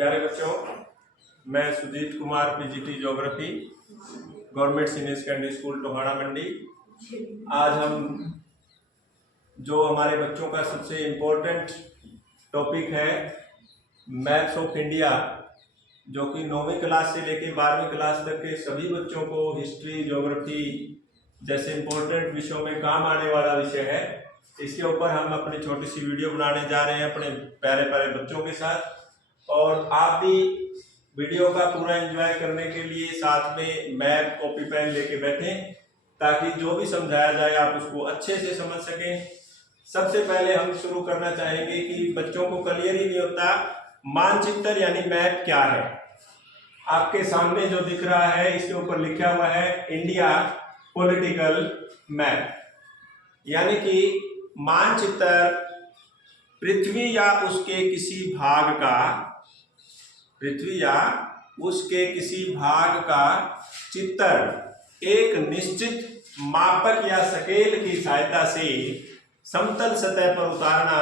प्यारे बच्चों, मैं Sujit Kumar PGT geography government senior secondary school Tohana Mandi. आज हम जो हमारे बच्चों का सबसे इम्पोर्टेंट टॉपिक है मैप्स ऑफ इंडिया, जो कि 9वीं क्लास से लेकर 12वीं क्लास तक के सभी बच्चों को हिस्ट्री ज्योग्राफी जैसे इम्पोर्टेंट विषयों में काम आने वाला विषय है। इसके ऊपर हम अपनी छोटी सी वीडियो बनाने जा रहे हैं अपने प्यारे प्यारे बच्चों के साथ, और आप भी वीडियो का पूरा एंजॉय करने के लिए साथ में मैप कॉपी पेन लेके बैठें, ताकि जो भी समझाया जाए आप उसको अच्छे से समझ सकें। सबसे पहले हम शुरू करना चाहेंगे कि बच्चों को क्लियर ही नहीं होता मानचित्र यानी मैप क्या है। आपके सामने जो दिख रहा है इसके ऊपर लिखा हुआ है इंडिया पॉलिटिकल मैप, यानी कि मानचित्र पृथ्वी या उसके किसी भाग का चित्र एक निश्चित मापक या स्केल की सहायता से समतल सतह पर उतारना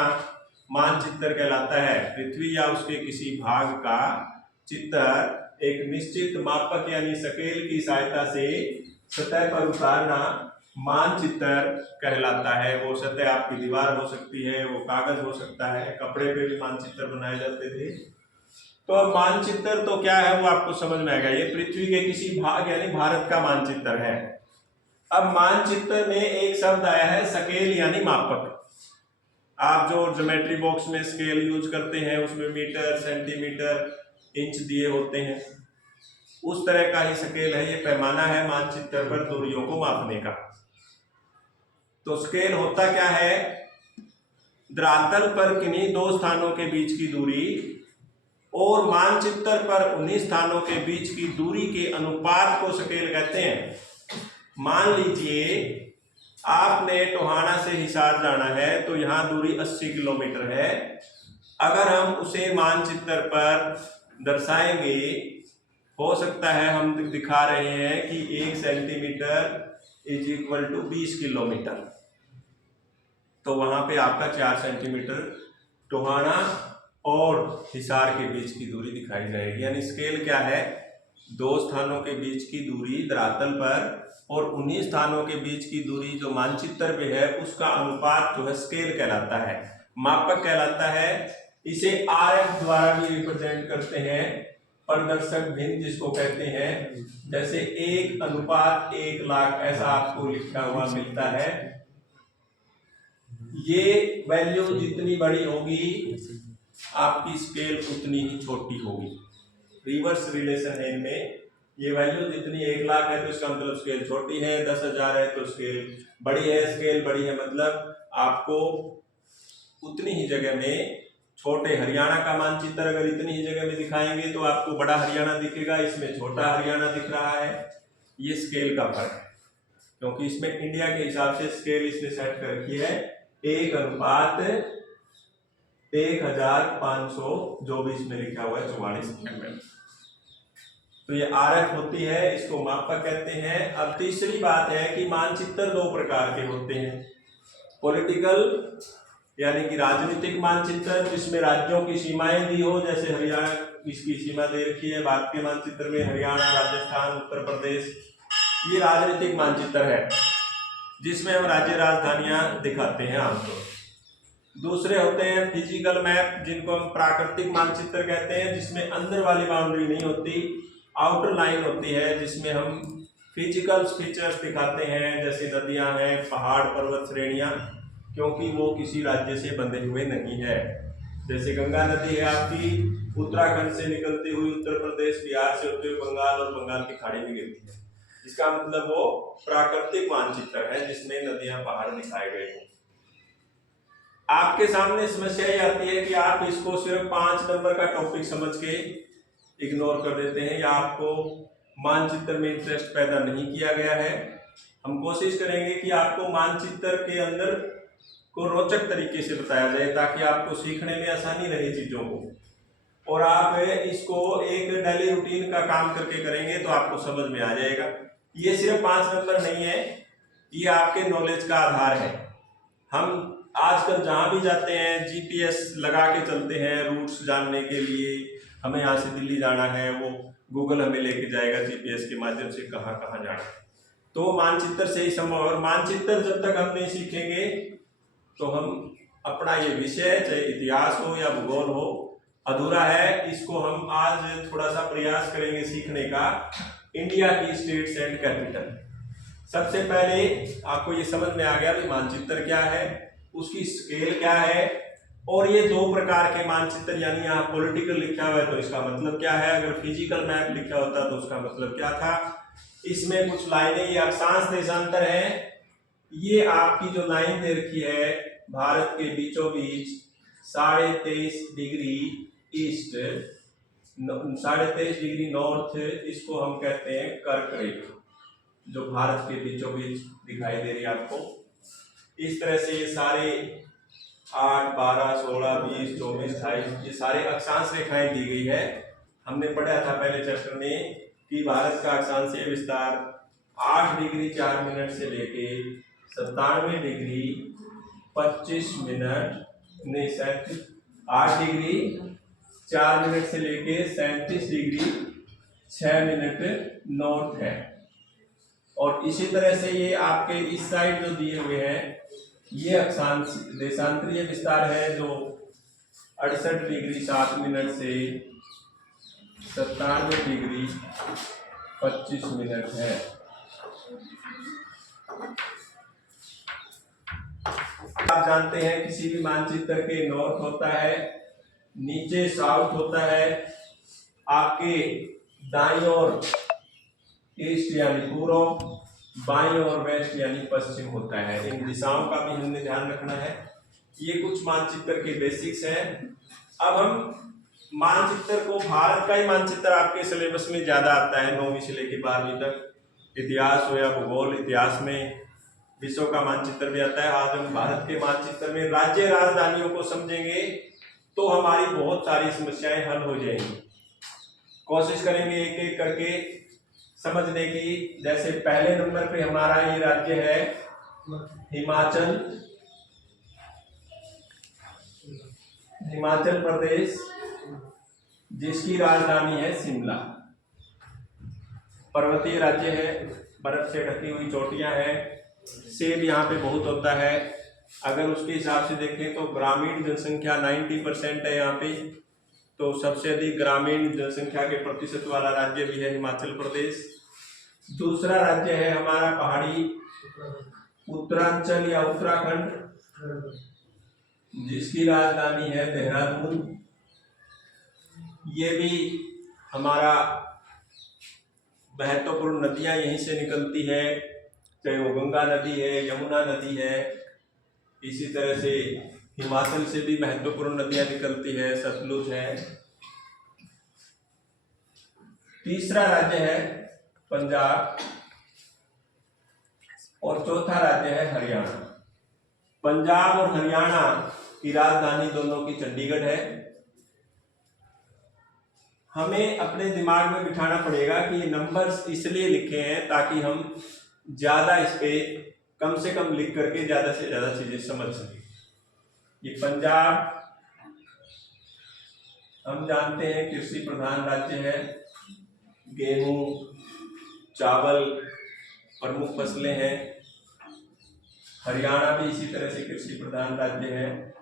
मानचित्र कहलाता है। पृथ्वी या उसके किसी भाग का चित्र एक निश्चित मापक यानी स्केल की सहायता से सतह पर उतारना मानचित्र कहलाता है। वो सतह आपकी दीवार हो सकती है, वो कागज हो सकता है, कपड़े पे भी मानचित्र बनाए जाते थे। तो अब मानचित्र तो क्या है वो आपको समझ में आएगा। ये पृथ्वी के किसी भाग यानी भारत का मानचित्र है। अब मानचित्र में एक शब्द आया है स्केल यानी मापक। आप जो ज्योमेट्री बॉक्स में स्केल यूज करते हैं उसमें मीटर, सेंटीमीटर, इंच दिए होते हैं, उस तरह का ही स्केल है। ये पैमाना है मानचित्र पर दूरियों को मापने का। तो स्केल होता क्या है, धरातल पर किन्हीं दो स्थानों के बीच की दूरी और मानचित्र पर उन्हीं स्थानों के बीच की दूरी के अनुपात को स्केल कहते हैं। मान लीजिए आपने टोहाना से हिसार जाना है तो यहाँ दूरी 80 किलोमीटर है। अगर हम उसे मानचित्र पर दर्शाएंगे, हो सकता है हम दिखा रहे हैं कि 1 centimetre is equal to 20 kilometre, तो वहां पे आपका 4 सेंटीमीटर टोहाना और हिसार के बीच की दूरी दिखाई जाएगी। यानी स्केल क्या है, दो स्थानों के बीच की दूरी धरातल पर और उन्हीं स्थानों के बीच की दूरी जो मानचित्र पे है उसका अनुपात जो है स्केल कहलाता है, मापक कहलाता है। इसे RF द्वारा भी रिप्रेजेंट करते हैं, प्रदर्शक भिन्न जिसको कहते हैं। जैसे 1:1,00,000 ऐसा आपको लिखा हुआ मिलता है। ये वैल्यू जितनी बड़ी होगी आपकी स्केल उतनी ही छोटी होगी। रिवर्स रिलेशन है इनमें। ये वैल्यू जितनी 1,00,000 है तो इसका मतलब स्केल छोटी है, 10,000 है तो स्केल बड़ी है। स्केल बड़ी है मतलब आपको उतनी ही जगह में छोटे हरियाणा का मानचित्र अगर इतनी ही जगह में दिखाएंगे तो आपको बड़ा हरियाणा दिखेगा, इसमें छोटा हरियाणा दिख रहा है। ये स्केल का फर्क है, क्योंकि इसमें इंडिया के हिसाब से स्केल इसने सेट कर रखी है 1:1500, जो भी इसमें लिखा हुआ है 44 mm। तो ये RF होती है, इसको मापक कहते हैं। अब तीसरी बात है कि मानचित्र दो प्रकार के होते हैं। पॉलिटिकल यानी कि राजनीतिक मानचित्र जिसमें राज्यों की सीमाएं दी हो, जैसे हरियाणा इसकी सीमा दे रखी है भारत के मानचित्र में, हरियाणा, राजस्थान, उत्तर प्रदेश, ये राजनीतिक मानचित्र है जिसमें हम राज्य राजधानियां दिखाते हैं आमतौर। दूसरे होते हैं फिजिकल मैप, जिनको हम प्राकृतिक मानचित्र कहते हैं, जिसमें अंदर वाली बाउंड्री नहीं होती, आउटर लाइन होती है, जिसमें हम फिजिकल फीचर्स दिखाते हैं, जैसे नदियां हैं, पहाड़, पर्वत श्रेणियां, क्योंकि वो किसी राज्य से बंधे हुए नहीं है। जैसे गंगा नदी है आपकी उत्तराखंड से निकलती हुई उत्तर प्रदेश, बिहार से होते हुए बंगाल और बंगाल की खाड़ी में गिरती है। इसका मतलब वो प्राकृतिक मानचित्र है जिसमें नदियां, पहाड़ दिखाए गए हैं। आपके सामने समस्या ये आती है कि आप इसको सिर्फ 5 नंबर का टॉपिक समझ के इग्नोर कर देते हैं, या आपको मानचित्र में इंटरेस्ट पैदा नहीं किया गया है। हम कोशिश करेंगे कि आपको मानचित्र के अंदर को रोचक तरीके से बताया जाए, ताकि आपको सीखने में आसानी रहे चीजों को, और आप इसको एक डेली रूटीन का काम करके करेंगे तो आपको समझ में आ जाएगा। ये सिर्फ 5 नंबर नहीं है, ये आपके नॉलेज का आधार है। हम आजकल जहाँ भी जाते हैं GPS लगा के चलते हैं रूट्स जानने के लिए, हमें यहाँ से दिल्ली जाना है, वो गूगल हमें लेके जाएगा जीपीएस के माध्यम से कहाँ कहाँ जाना है। तो मानचित्र से ही संभव है। और मानचित्र जब तक हम नहीं सीखेंगे तो हम अपना ये विषय, चाहे इतिहास हो या भूगोल हो, अधूरा है। इसको हम आज थोड़ा सा प्रयास करेंगे सीखने का। इंडिया की स्टेट्स एंड कैपिटल। सबसे पहले आपको ये समझ में आ गया कि मानचित्र क्या है, उसकी स्केल क्या है, और ये दो प्रकार के मानचित्र, यानी यहाँ पॉलिटिकल लिखा हुआ है तो इसका मतलब क्या है, अगर फिजिकल मैप लिखा होता तो उसका मतलब क्या था। इसमें कुछ लाइनें, ये अक्षांश देशांतर है। ये आपकी जो लाइन दे रखी है भारत के बीचों बीच 23.5 डिग्री ईस्ट, 23.5 डिग्री नॉर्थ, इसको हम कहते हैं कर्क रेखा, जो भारत के बीचों बीच दिखाई दे रही है आपको। इस तरह से ये सारे 8, 12, 16, 20, 24, 28 ये सारे अक्षांश रेखाएं दी गई है। हमने पढ़ा था पहले चैप्टर में कि भारत का अक्षांशीय विस्तार 8 डिग्री 4 मिनट से लेके 97 डिग्री 25 मिनट, नहीं 8 डिग्री 4 मिनट से लेके 37 डिग्री 6 मिनट नॉर्थ है। और इसी तरह से ये आपके इस साइड जो दिए हुए हैं ये अक्षांश देशांतरीय विस्तार है, जो 68 डिग्री 7 मिनट से 97 डिग्री 25 मिनट है। आप जानते हैं किसी भी मानचित्र के नॉर्थ होता है, नीचे साउथ होता है, आपके दाईं ओर ईस्ट यानी पूर्व, बाईं ओर वेस्ट यानी पश्चिम होता है। इन दिशाओं का भी हमने ध्यान रखना है। ये कुछ मानचित्र के बेसिक्स हैं। अब हम मानचित्र को, भारत का ही मानचित्र आपके सिलेबस में ज्यादा आता है 9वीं से लेकर 12वीं तक, इतिहास हो या भूगोल। इतिहास में विश्व का मानचित्र भी आता है। आज हम भारत के मानचित्र में राज्य राजधानियों को समझेंगे तो हमारी बहुत सारी समस्याएं हल हो जाएंगी। कोशिश करेंगे एक एक करके समझने की। जैसे पहले नंबर पे हमारा ये राज्य है हिमाचल प्रदेश, जिसकी राजधानी है शिमला। पर्वतीय राज्य है, बर्फ से ढकी हुई चोटियां हैं, सेब यहाँ पे बहुत होता है। अगर उसके हिसाब से देखें तो ग्रामीण जनसंख्या 90% है यहाँ पे, तो सबसे अधिक ग्रामीण जनसंख्या के प्रतिशत वाला राज्य भी है हिमाचल प्रदेश। दूसरा राज्य है हमारा पहाड़ी उत्तरांचल या उत्तराखंड, जिसकी राजधानी है देहरादून। ये भी हमारा महत्वपूर्ण नदियां यहीं से निकलती है, चाहे वो गंगा नदी है, यमुना नदी है। इसी तरह से हिमाचल से भी महत्वपूर्ण नदियां निकलती है, सतलुज है। तीसरा राज्य है पंजाब और चौथा राज्य है हरियाणा। पंजाब और हरियाणा की राजधानी दोनों की चंडीगढ़ है। हमें अपने दिमाग में बिठाना पड़ेगा कि ये नंबर्स इसलिए लिखे हैं ताकि हम ज्यादा इस पे कम से कम लिख करके ज्यादा से ज्यादा चीजें समझ सकें। ये पंजाब हम जानते हैं कृषि प्रधान राज्य है, गेहूं चावल प्रमुख फसलें हैं। हरियाणा भी इसी तरह से कृषि प्रधान राज्य है,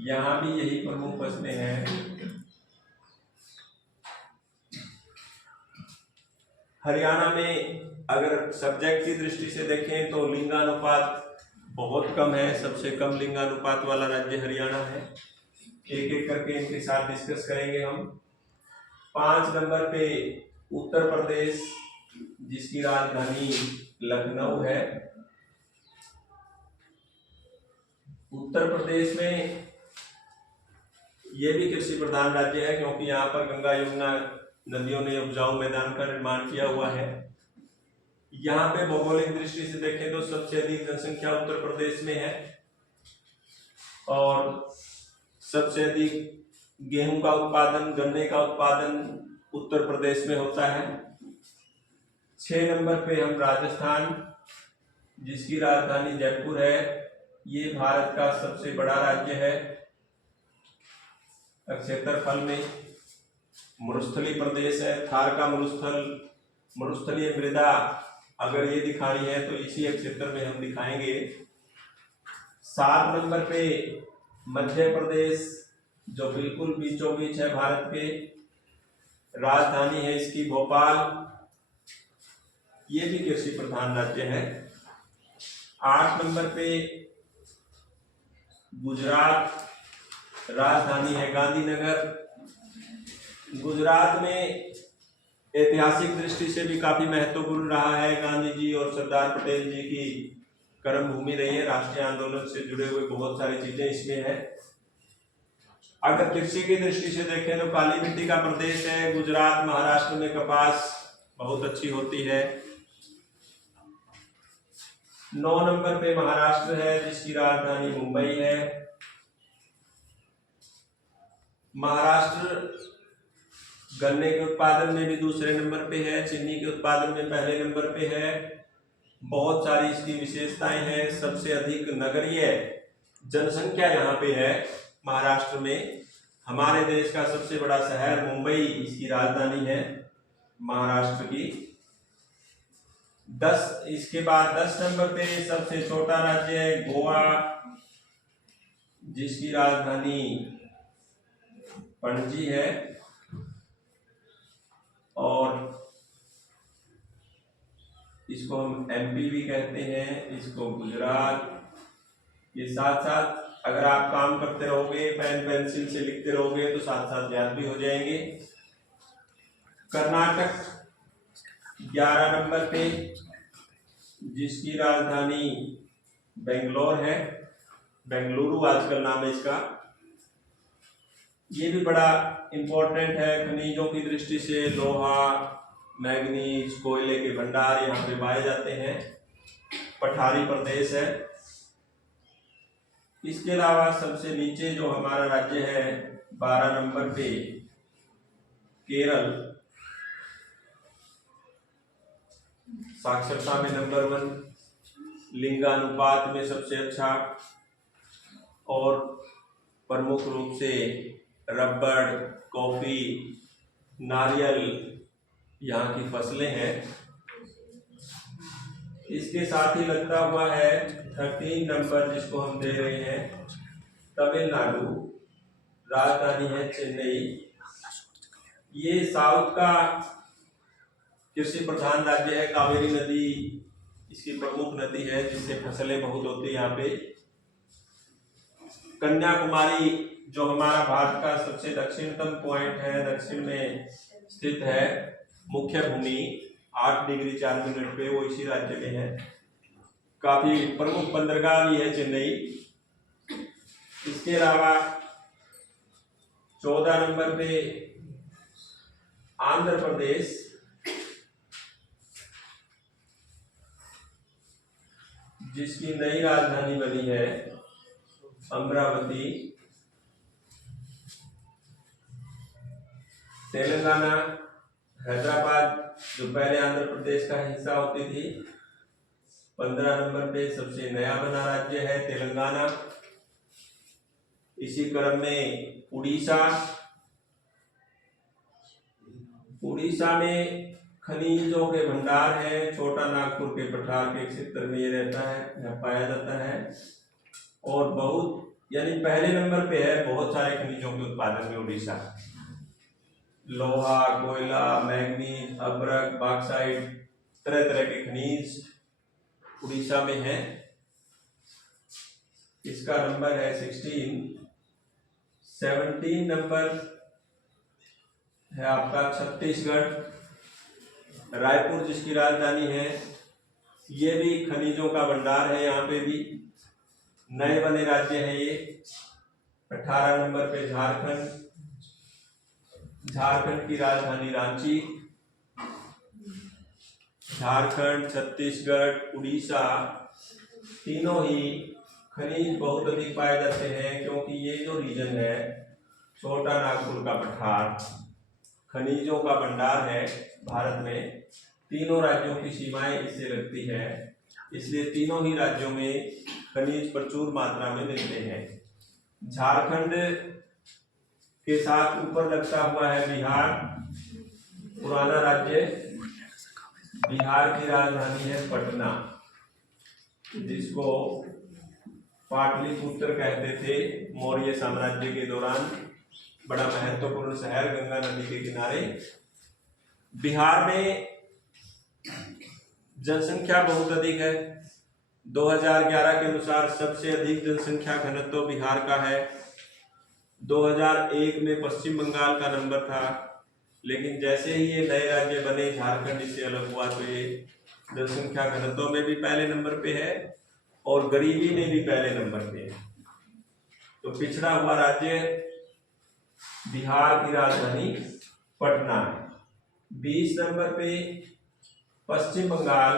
यहाँ भी यही प्रमुख फसलें हैं। हरियाणा में अगर सब्जेक्ट की दृष्टि से देखें तो लिंगानुपात बहुत कम है, सबसे कम लिंगानुपात वाला राज्य हरियाणा है। एक एक करके इनके साथ डिस्कस करेंगे हम। 5 नंबर पे उत्तर प्रदेश, जिसकी राजधानी लखनऊ है। उत्तर प्रदेश में ये भी कृषि प्रधान राज्य है, क्योंकि यहाँ पर गंगा यमुना नदियों ने उपजाऊ मैदान का निर्माण किया हुआ है। यहाँ पे भौगोलिक दृष्टि से देखें तो सबसे अधिक जनसंख्या उत्तर प्रदेश में है और सबसे अधिक गेहूं का उत्पादन, गन्ने का उत्पादन उत्तर प्रदेश में होता है। 6 नंबर पे हम राजस्थान, जिसकी राजधानी जयपुर है। ये भारत का सबसे बड़ा राज्य है क्षेत्रफल में। मरुस्थलीय प्रदेश है, थार का मरुस्थल, मरुस्थलीय मृदा अगर ये दिखानी है तो इसी क्षेत्र में हम दिखाएंगे। 7 नंबर पे मध्य प्रदेश, जो बिल्कुल बीचों बीच है भारत के, राजधानी है इसकी भोपाल, ये भी कृषि प्रधान राज्य है। 8 नंबर पे गुजरात, राजधानी है गांधीनगर। गुजरात में ऐतिहासिक दृष्टि से भी काफी महत्वपूर्ण रहा है, गांधी जी और सरदार पटेल जी की कर्म भूमि रही है, राष्ट्रीय आंदोलन से जुड़े हुए बहुत सारी चीजें इसमें है। अगर कृषि की दृष्टि से देखें तो काली मिट्टी का प्रदेश है गुजरात। महाराष्ट्र में कपास बहुत अच्छी होती है। 9 नंबर पे महाराष्ट्र है जिसकी राजधानी मुंबई है। महाराष्ट्र गन्ने के उत्पादन में भी दूसरे नंबर पे है, चीनी के उत्पादन में पहले नंबर पे है। बहुत सारी इसकी विशेषताएं हैं। सबसे अधिक नगरीय जनसंख्या यहाँ पे है महाराष्ट्र में। हमारे देश का सबसे बड़ा शहर मुंबई इसकी राजधानी है महाराष्ट्र की। इसके बाद 10 नंबर पे सबसे छोटा राज्य है गोवा, जिसकी राजधानी पणजी है। और इसको हम एमपी भी कहते हैं, इसको गुजरात। ये साथ साथ अगर आप काम करते रहोगे, पेन पेंसिल से लिखते रहोगे तो साथ साथ याद भी हो जाएंगे। कर्नाटक 11 नंबर पे, जिसकी राजधानी बेंगलोर है, बेंगलुरु आजकल नाम है इसका। ये भी बड़ा इंपॉर्टेंट है खनिजों की दृष्टि से। लोहा, मैग्नीज, कोयले के भंडार यहाँ पे पाए जाते हैं। पठारी प्रदेश है। इसके अलावा सबसे नीचे जो हमारा राज्य है 12 नंबर पे केरल, साक्षरता में नंबर 1, लिंगानुपात में सबसे अच्छा, और प्रमुख रूप से रबड़, कॉफी, नारियल यहाँ की फसलें हैं। इसके साथ ही लगता हुआ है 13 नंबर जिसको हम दे रहे हैं तमिलनाडु, राजधानी है चेन्नई। ये साउथ का कृषि प्रधान राज्य है। कावेरी नदी इसकी प्रमुख नदी है जिससे फसलें बहुत होती है यहाँ पे। कन्याकुमारी जो हमारा भारत का सबसे दक्षिणतम पॉइंट है, दक्षिण में स्थित है, मुख्य भूमि 8 डिग्री 4 मिनट पे, वो इसी राज्य में है। काफी प्रमुख बंदरगाह भी है चेन्नई। इसके अलावा 14 नंबर पे आंध्र प्रदेश, जिसकी नई राजधानी बनी है अमरावती। तेलंगाना, हैदराबाद जो पहले आंध्र प्रदेश का हिस्सा होती थी, 15 नंबर पे सबसे नया बना राज्य है तेलंगाना। इसी क्रम में उड़ीसा, उड़ीसा में खनिजों के भंडार है। छोटा नागपुर के पठार के क्षेत्र में ये रहता है, यहाँ पाया जाता है। और बहुत यानी पहले नंबर पे है बहुत सारे खनिजों के उत्पादन में उड़ीसा। लोहा, कोयला, मैग्नीज, अब्रक, बॉक्साइट, तरह तरह के खनिज उड़ीसा में है। इसका नंबर है 16। 17 नंबर है आपका छत्तीसगढ़, रायपुर जिसकी राजधानी है। ये भी खनिजों का भंडार है, यहाँ पे भी नए बने राज्य है ये। 18 नंबर पे झारखंड, झारखंड की राजधानी रांची। झारखंड, छत्तीसगढ़, उड़ीसा तीनों ही खनिज बहुत अधिक पाए जाते हैं, क्योंकि ये जो रीजन है छोटा नागपुर का पठार खनिजों का भंडार है भारत में। तीनों राज्यों की सीमाएं इससे लगती है, इसलिए तीनों ही राज्यों में खनिज प्रचुर मात्रा में मिलते हैं। झारखंड के साथ ऊपर लगता हुआ है बिहार, पुराना राज्य। बिहार की राजधानी है पटना, जिसको पाटलिपुत्र कहते थे मौर्य साम्राज्य के दौरान। बड़ा महत्वपूर्ण शहर, गंगा नदी के किनारे। बिहार में जनसंख्या बहुत अधिक है। 2011 के अनुसार सबसे अधिक जनसंख्या घनत्व बिहार का है। 2001 में पश्चिम बंगाल का नंबर था, लेकिन जैसे ही ये नए राज्य बने, झारखंड इससे अलग हुआ, तो ये जनसंख्या घनत्व में भी पहले नंबर पे है और गरीबी में भी पहले नंबर पे है। तो पिछड़ा हुआ राज्य बिहार की राजधानी पटना है। 20 नंबर पे पश्चिम बंगाल,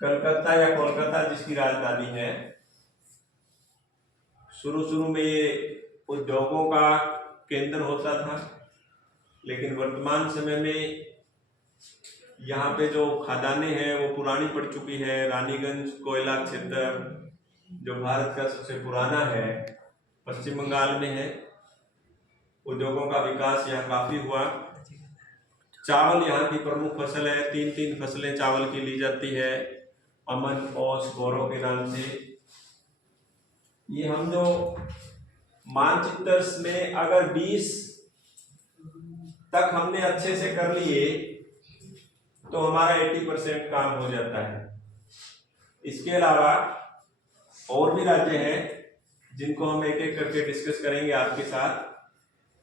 कलकत्ता या कोलकाता जिसकी राजधानी है। शुरू में ये उद्योगों का केंद्र होता था, लेकिन वर्तमान समय में यहाँ पे जो खदानें हैं वो पुरानी पड़ चुकी है। रानीगंज कोयला क्षेत्र जो भारत का सबसे पुराना है, पश्चिम बंगाल में है। उद्योगों का विकास यहाँ काफी हुआ। चावल यहाँ की प्रमुख फसल है। 3 फसलें चावल की ली जाती है, अमन, औस, गौरव के नाम से। ये हम जो मानचित्र में अगर 20 तक हमने अच्छे से कर लिए तो हमारा 80% काम हो जाता है। इसके अलावा और भी राज्य हैं जिनको हम एक एक करके डिस्कस करेंगे आपके साथ।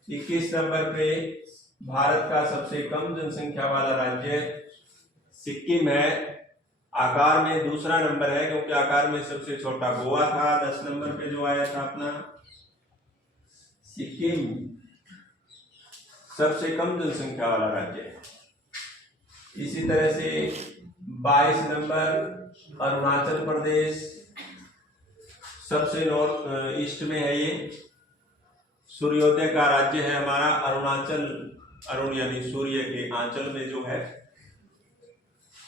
21 नंबर पे भारत का सबसे कम जनसंख्या वाला राज्य सिक्किम है। आकार में दूसरा नंबर है, क्योंकि आकार में सबसे छोटा गोवा था। 10 नंबर पे जो आया था अपना सिक्किम, सबसे कम जनसंख्या वाला राज्य है। इसी तरह से 22 नंबर अरुणाचल प्रदेश, सबसे नॉर्थ ईस्ट में है। ये सूर्योदय का राज्य है हमारा अरुणाचल। अरुण यानी सूर्य के आंचल में जो है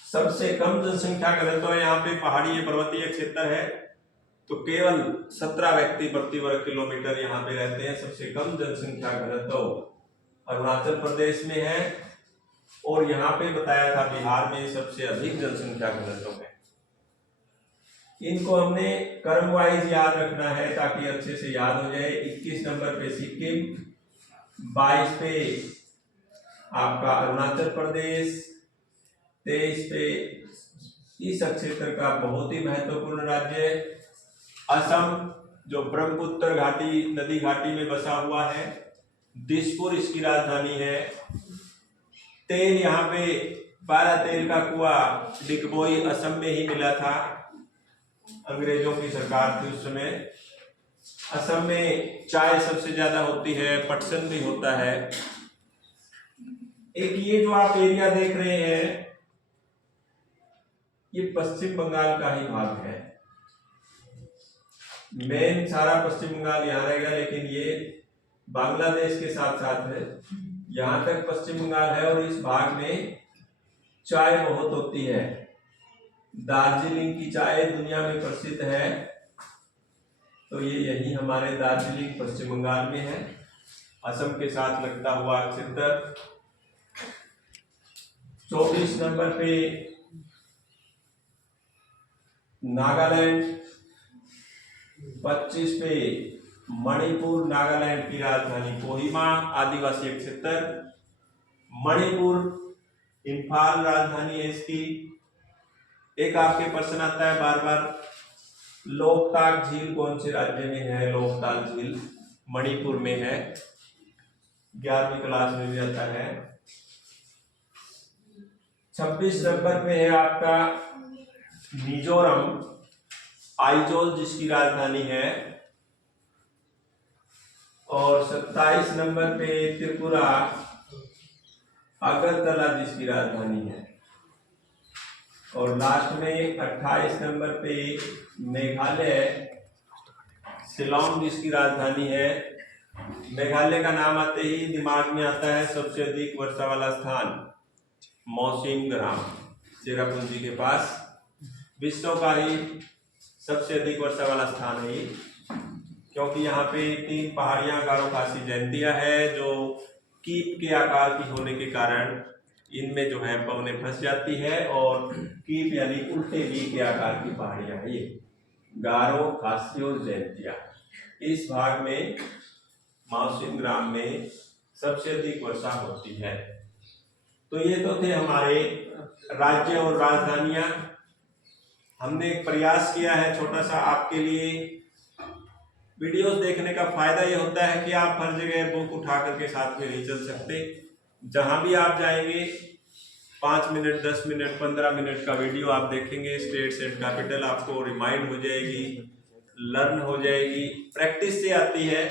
सबसे कम जनसंख्या घनत्व है। यहाँ पे पहाड़ी पर्वतीय क्षेत्र है, तो केवल 17 व्यक्ति प्रति वर्ग किलोमीटर यहाँ पे रहते हैं। सबसे कम जनसंख्या घनत्व अरुणाचल प्रदेश में है, और यहाँ पे बताया था बिहार में सबसे अधिक जनसंख्या घनत्व है। इनको हमने क्रम वाइज याद रखना है ताकि अच्छे से याद हो जाए। 21 नंबर पे सिक्किम, 22 पे आपका अरुणाचल प्रदेश, 23 पे इस क्षेत्र का बहुत ही महत्वपूर्ण राज्य असम, जो ब्रह्मपुत्र घाटी नदी घाटी में बसा हुआ है। दिसपुर इसकी राजधानी है। तेल यहाँ पे पारा तेल का कुआं डिगबोई असम में ही मिला था। अंग्रेजों की सरकार थी उस समय। असम में चाय सबसे ज्यादा होती है, पटसन भी होता है। एक ये जो आप एरिया देख रहे हैं, ये पश्चिम बंगाल का ही भाग है। मेन सारा पश्चिम बंगाल यहाँ रहेगा, लेकिन ये बांग्लादेश के साथ साथ है। यहाँ तक पश्चिम बंगाल है, और इस भाग में चाय बहुत होती है। दार्जिलिंग की चाय दुनिया में प्रसिद्ध है, तो ये यही हमारे दार्जिलिंग पश्चिम बंगाल में है, असम के साथ लगता हुआ क्षेत्र। 24 नंबर पे नागालैंड, 25 पे मणिपुर, नागालैंड की राजधानी कोहिमा, आदिवासी क्षेत्र। मणिपुर, इम्फाल राजधानी है इसकी। एक आपके प्रश्न आता है बार बार, लोकताक झील कौन से राज्य में है? लोकताक झील मणिपुर में है, 11वीं क्लास में भी आता है। 26 नंबर पे है आपका मिजोरम, आइजोल जिसकी राजधानी है। और 27 नंबर पे त्रिपुरा, अगरतला जिसकी राजधानी है। और लास्ट में 28 नंबर पे मेघालय, शिलोंग जिसकी राजधानी है। मेघालय का नाम आते ही दिमाग में आता है सबसे अधिक वर्षा वाला स्थान मौसिम ग्राम, चेरापूंजी के पास। विश्व का ही सबसे अधिक वर्षा वाला स्थान है ये। क्योंकि यहाँ पे 3 पहाड़ियाँ गारो खासी जयंतिया है जो कीप के आकार की होने के कारण इनमें जो है पवनें फंस जाती है, और कीप यानी उल्टे वी के आकार की पहाड़ियाँ है ये गारो खासी और जयंतिया। इस भाग में माउसिन ग्राम में सबसे अधिक वर्षा होती है। तो ये तो थे हमारे राज्य और राजधानियां। हमने एक प्रयास किया है छोटा सा आपके लिए। वीडियोस देखने का फायदा ये होता है कि आप हर जगह बुक उठा करके साथ में नहीं चल सकते। जहां भी आप जाएंगे 5 मिनट 10 मिनट 15 मिनट का वीडियो आप देखेंगे, स्टेट्स एंड कैपिटल आपको रिमाइंड हो जाएगी, लर्न हो जाएगी। प्रैक्टिस से आती है,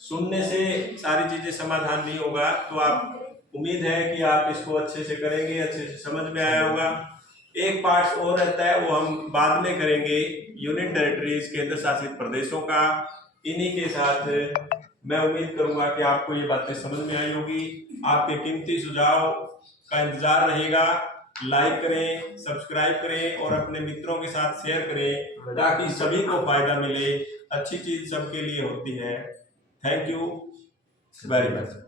सुनने से सारी चीजें समाधान नहीं होगा। तो आप उम्मीद है कि आप इसको अच्छे से करेंगे, अच्छे से समझ में आया होगा। एक पार्ट और रहता है, वो हम बाद में करेंगे, यूनियन टेरिटरीज केंद्र शासित प्रदेशों का। इन्हीं के साथ मैं उम्मीद करूंगा कि आपको ये बातें समझ में आई होगी। आपके कीमती सुझाव का इंतजार रहेगा। लाइक करें, सब्सक्राइब करें और अपने मित्रों के साथ शेयर करें ताकि सभी को फायदा मिले। अच्छी चीज सबके लिए होती है। Thank you very much.